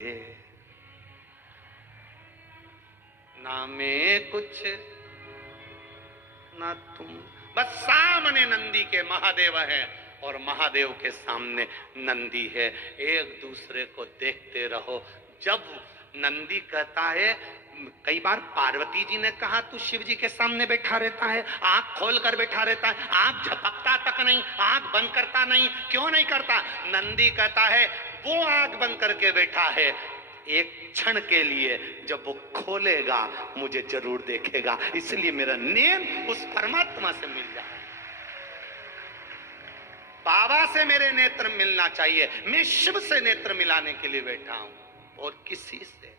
ना मैं कुछ ना तुम, बस सामने नंदी के महादेव है और महादेव के सामने नंदी है। एक दूसरे को देखते रहो। जब नंदी कहता है, कई बार पार्वती जी ने कहा तू शिव जी के सामने बैठा रहता है, आंख खोल कर बैठा रहता है, आंख झपकता तक नहीं, आंख बंद करता नहीं, क्यों नहीं करता? नंदी कहता है वो आंख बंद करके बैठा है, एक क्षण के लिए जब वो खोलेगा मुझे जरूर देखेगा, इसलिए मेरा नेम उस परमात्मा से मिल जाए। बाबा से मेरे नेत्र मिलना चाहिए, मैं शिव से नेत्र मिलाने के लिए बैठा हूं और किसी से।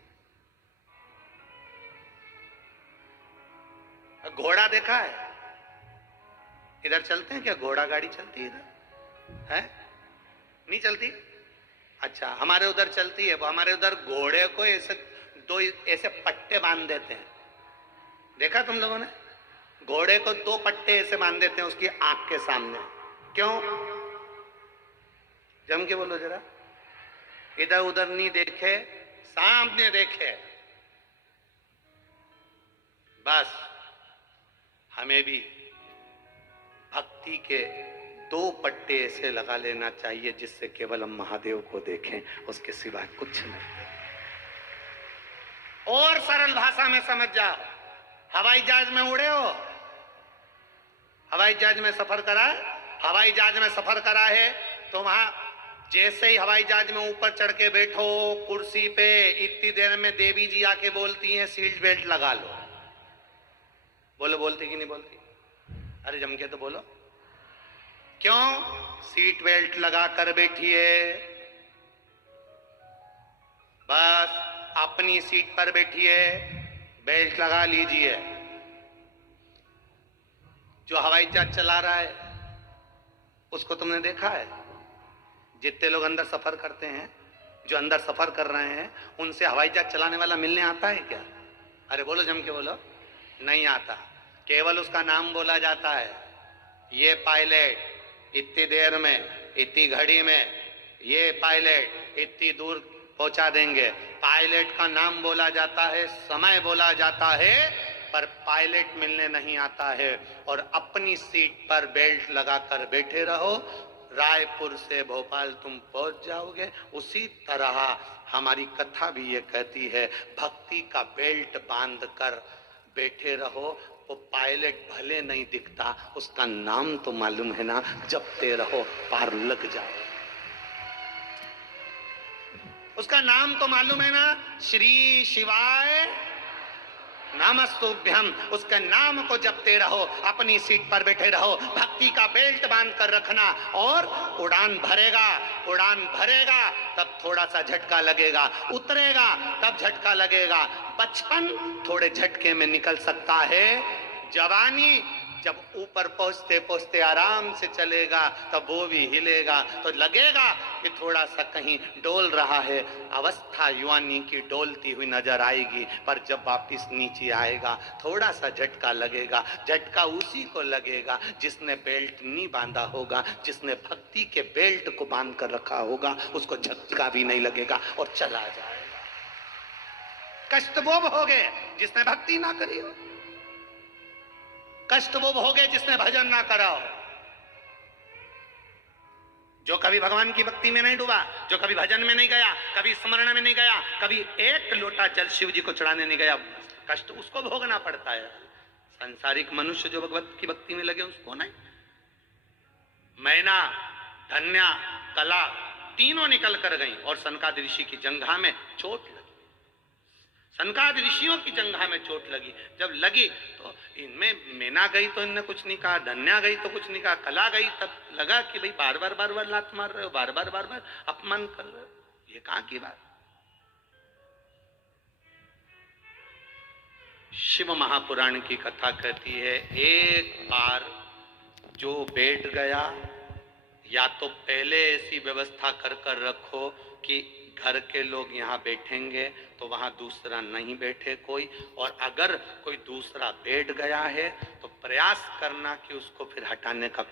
घोड़ा देखा है? इधर चलते हैं क्या? घोड़ा गाड़ी चलती है इधर है? नहीं चलती? अच्छा, हमारे उधर चलती है। वो हमारे उधर घोड़े को ऐसे दो ऐसे पट्टे बांध देते हैं, देखा तुम लोगों ने? घोड़े को दो पट्टे ऐसे बांध देते हैं उसकी आंख के सामने। क्यों? जम के बोलो जरा, इधर उधर नहीं देखे, सामने देखे। बस हमें भी भक्ति के दो पट्टे ऐसे लगा लेना चाहिए जिससे केवल हम महादेव को देखें, उसके सिवाय कुछ नहीं। और सरल भाषा में समझ जाओ, हवाई जहाज में उड़े हो? हवाई जहाज में सफर करा है? हवाई जहाज में सफर करा है तो वहां जैसे ही हवाई जहाज में ऊपर चढ़ के बैठो कुर्सी पे, इतनी देर में देवी जी आके बोलती हैं सीट बेल्ट लगा लो। बोलो, बोलती कि नहीं बोलती? अरे जम के तो बोलो। क्यों? सीट बेल्ट लगा कर बैठिए, बस अपनी सीट पर बैठिए, बेल्ट लगा लीजिए। जो हवाई जहाज चला रहा है उसको तुमने देखा है? जितने लोग अंदर सफर करते हैं, जो अंदर सफर कर रहे हैं, उनसे हवाई जहाज चलाने वाला मिलने आता है क्या? अरे बोलो, जम के बोलो। नहीं आता, केवल उसका नाम बोला जाता है। ये पायलट इतनी देर में, इतनी घड़ी में, ये पायलट इतनी दूर पहुंचा देंगे। पायलट का नाम बोला जाता है, समय बोला जाता है, पर पायलट मिलने नहीं आता है। और अपनी सीट पर बेल्ट लगाकर बैठे रहो, रायपुर से भोपाल तुम पहुंच जाओगे। उसी तरह हमारी कथा भी ये कहती है, भक्ति का बेल्ट बांध कर बैठे रहो। वो पायलट भले नहीं दिखता, उसका नाम तो मालूम है ना, जपते रहो पार लग जाओ। उसका नाम तो मालूम है ना, श्री शिवाय नमस्तुभ्यम। उसके नाम को जपते रहो, अपनी सीट पर बैठे रहो, भक्ति का बेल्ट बांध कर रखना। और उड़ान भरेगा, उड़ान भरेगा तब थोड़ा सा झटका लगेगा, उतरेगा तब झटका लगेगा। बचपन थोड़े झटके में निकल सकता है, जवानी जब ऊपर पहुंचते पहुंचते आराम से चलेगा तब वो भी हिलेगा तो लगेगा कि थोड़ा सा कहीं डोल रहा है। अवस्था युवानी की डोलती हुई नजर आएगी, पर जब वापिस नीचे आएगा थोड़ा सा झटका लगेगा। झटका उसी को लगेगा जिसने बेल्ट नहीं बांधा होगा। जिसने भक्ति के बेल्ट को बांध कर रखा होगा उसको झटका भी नहीं लगेगा और चला जाएगा। कष्ट वो भोगे जिसने भक्ति ना करी हो, कष्ट वो भोगे जिसने भजन ना कराओ। जो कभी भगवान की भक्ति में नहीं डूबा, जो कभी भजन में नहीं गया, कभी स्मरण में नहीं गया, कभी एक लोटा जल शिव जी को चढ़ाने नहीं गया, कष्ट उसको भोगना पड़ता है। संसारिक मनुष्य जो भगवत की भक्ति में लगे उसको नहीं। मैना, धन्या, कला तीनों निकल कर गई और सनकादिक ऋषि की जंघा में चोट लगी। सनकादिक ऋषियों की जंघा में चोट लगी। जब लगी तो इनमें मैना गई तो इनने कुछ नहीं कहा, धन्या गई तो कुछ नहीं कहा, कला गई तब लगा कि भाई बार बार लात मार रहे हो, बार बार अपमान कर रहे हो, ये कहां की बात। शिव महापुराण की कथा कहती है, एक बार जो बैठ गया, या तो पहले ऐसी व्यवस्था कर रखो कि घर के लोग यहाँ बैठेंगे तो वहां दूसरा नहीं बैठे कोई, और अगर कोई दूसरा बैठ गया है तो प्रयास करना कि उसको फिर हटाने का